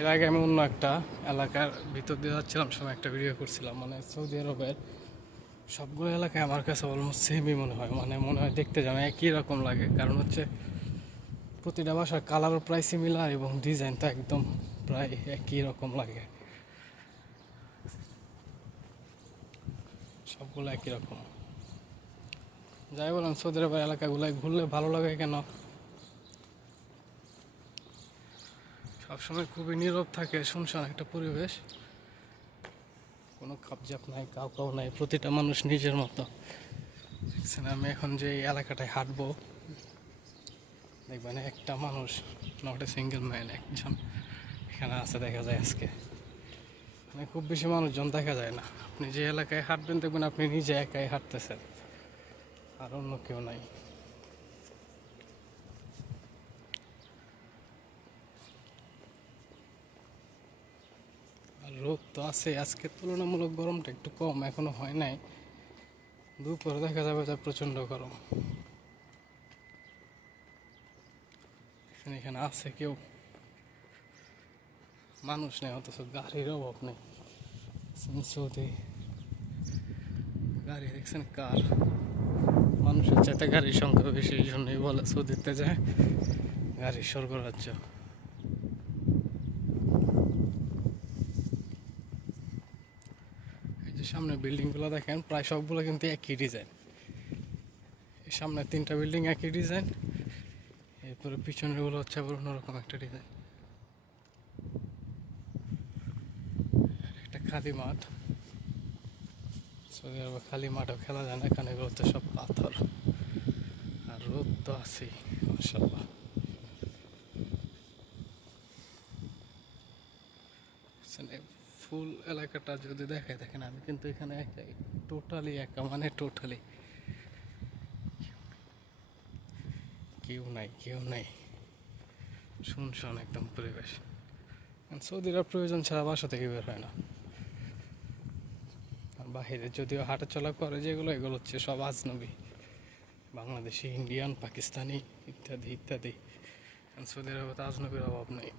এর আগে আমি অন্য একটা এলাকার ভিতর দিয়ে যাচ্ছিলাম, সময় একটা ভিডিও করছিলাম। মানে সৌদি আরবের সবগুলো এলাকায় আমার কাছে অলমোস্ট সেমই মনে হয়, মনে হয় দেখতে যেন একই রকম লাগে। কারণ হচ্ছে প্রতিটা বাসার কালারও প্রায় সিমিলার এবং ডিজাইন তো একদম প্রায় একই রকম লাগে, সবগুলো একই রকম। যাই বলেন, সৌদি আরবের এলাকাগুলোয় ঘুরলে ভালো লাগে কেন? সবসময় খুবই নীরব থাকে, শুনশান একটা পরিবেশ, কোনো কাপজাপ নাই, কাউ নাই, প্রতিটা মানুষ নিজের মতো। আমি এখন যে এলাকাটায় হাঁটবো, দেখবেন একটা মানুষ, নট এ সিঙ্গেল ম্যান, একজন এখানে আছে দেখা যায় আজকে। মানে খুব বেশি মানুষজন দেখা যায় না। আপনি যে এলাকায় হাঁটবেন দেখবেন আপনি নিজে একাই হাঁটতেছেন, আর অন্য কেউ নাই। আর রোদ তো আছে, আজকে তুলনামূলক গরমটা একটু কম, এখনো হয় নাই। দুপুরে দেখা যাবে যে প্রচণ্ড গরম। এখানে আছে কেউ? মানুষ নেই, অথচ গাড়ির অভাব নেই। সৌদি গাড়ি দেখছেন কার, মানুষের চাইতে গাড়ির সংখ্যা বেশি, এই জন্যই বলে সৌদিতে যায় গাড়ির স্বর্গরাজ্য। এই যে সামনে বিল্ডিংগুলো দেখেন, প্রায় সবগুলো কিন্তু একই ডিজাইন। এই সামনে 3টা বিল্ডিং একই ডিজাইন, এরপরে পিছনের গুলো হচ্ছে আবার অন্যরকম একটা ডিজাইন। একটা খালি মাঠ, সৌদি আরবে খালি মাঠও খেলা যায় না, এখানে এগুলো হচ্ছে সব পাথর। আর রোদ তো আছেই মাশাআল্লাহ। ফুল এলাকাটা যদি দেখায়, দেখেন আমি কিন্তু এখানে টোটালি একা, মানে টোটালি কেউ নাই, শুনশান একদম পরিবেশ। সৌদিরা প্রয়োজন ছাড়া বাসা থেকে বের হয় না। আর বাহিরে যদিও হাঁটা চলা করে যেগুলো, এগুলো হচ্ছে সব আজনবী, বাংলাদেশি, ইন্ডিয়ান, পাকিস্তানি ইত্যাদি ইত্যাদি। সৌদি আরবে তো আজনবীর অভাব নেই।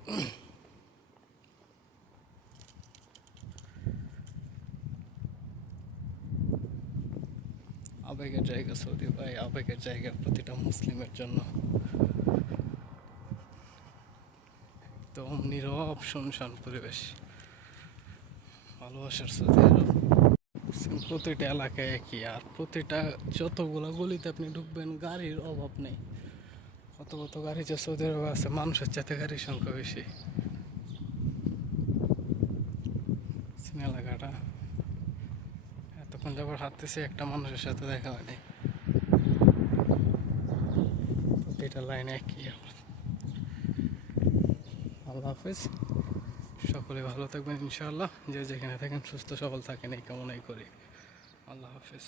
আবেগের জায়গা সৌদি ভাই, আবেগের জায়গা প্রতিটা মুসলিমের জন্য। একদম নীরব শুনশান পরিবেশ, ভালোবাসার সৌদি আরব। প্রতিটা এলাকায় একই, আর প্রতিটা যতগুলো গলিতে আপনি ঢুকবেন গাড়ির অভাব নেই। কত গাড়ি যে সৌদি আরবে আছে, মানুষের চাইতে গাড়ির সংখ্যা বেশি। এলাকাটা এতক্ষণ যাবার হাঁটতেছি, একটা মানুষের সাথে দেখা হয়নি। প্রতিটা লাইনে একই। আল্লাহ হাফেজ, সকলে ভালো থাকবেন ইনশাআল্লাহ। যে যেখানে থাকেন সুস্থ সবল থাকেন, এই কামনাই করি। আল্লাহ হাফেজ।